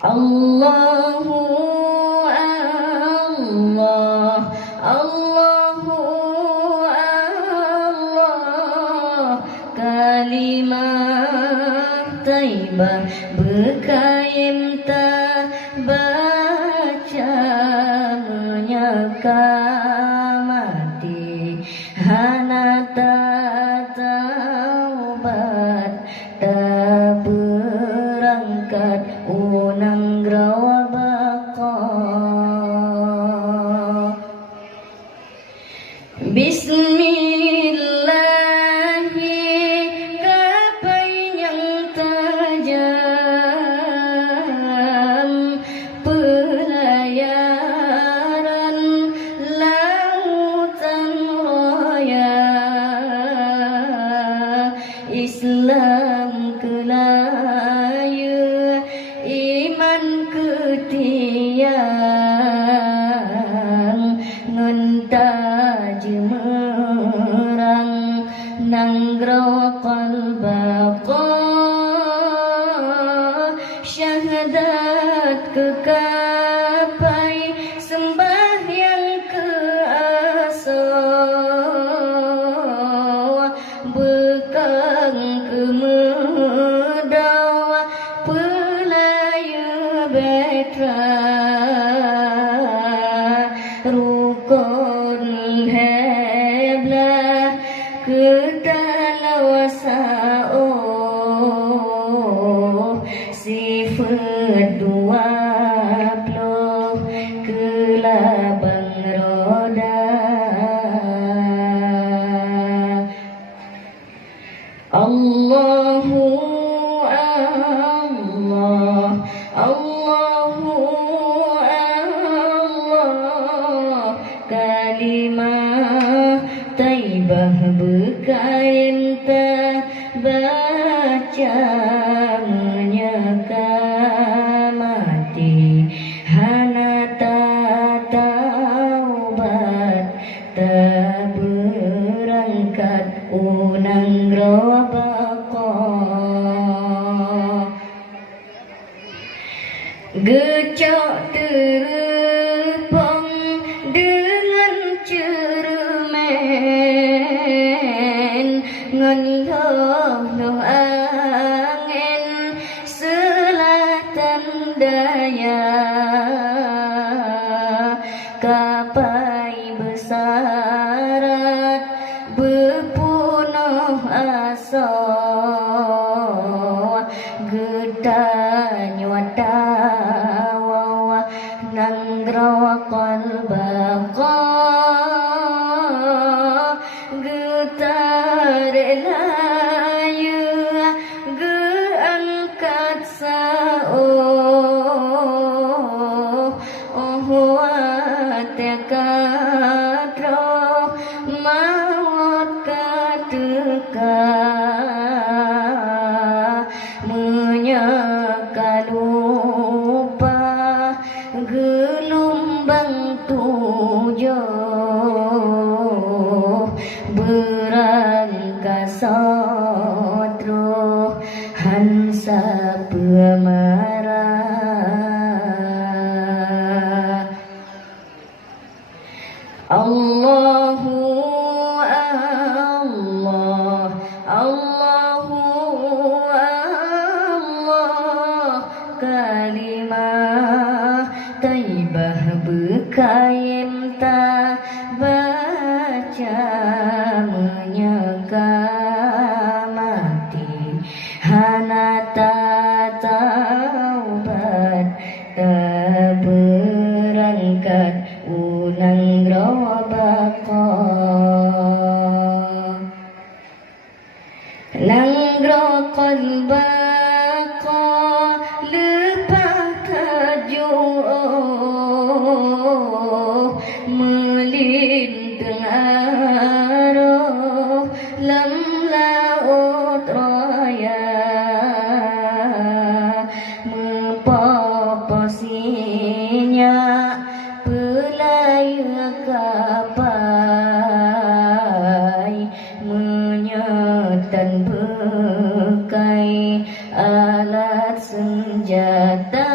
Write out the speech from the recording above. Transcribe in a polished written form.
Allahu Allah, Allahu Allah, kalimah thayyibah berkaim tak baca menyaka mati hana taubat tak berangkat unang grawa baka. Bismillahi kapai yang tajam pelayaran lautan raya Islam kelaya iman ketiang ngenta jemerang nanggraw qalbaqa syahadat kekapai sembahyang ke asa bekang kemedawa pelaya betra rukun heblah ketalawasa sifat 20 kelabang roda. Allahu Allah, Allahu Allah, kalimah thayyibah berkain tak baca menyaka mati hana taubat tak berangkat unang rawa baka. Gecok terpong dengan cermen ngendoh angin selatan daya kapai besarat bepunuh asa gedanya watawa nanggrawa qalbaqa getar laya geangkat sao tekadro maut kateka menyaka lupa gelombang 7 berangkasa tro hansa pemarah. Allahu Allah, Allahu Allah, kalimah thayyibah berkaim tak baca menyaka mati hana taubat tak berangkat unang rawa baka. Nanggraw qalbaqa lepah tajuh melintang arah lam laut raya mempapasinya pelaya kapai menyetan bekai alat senjata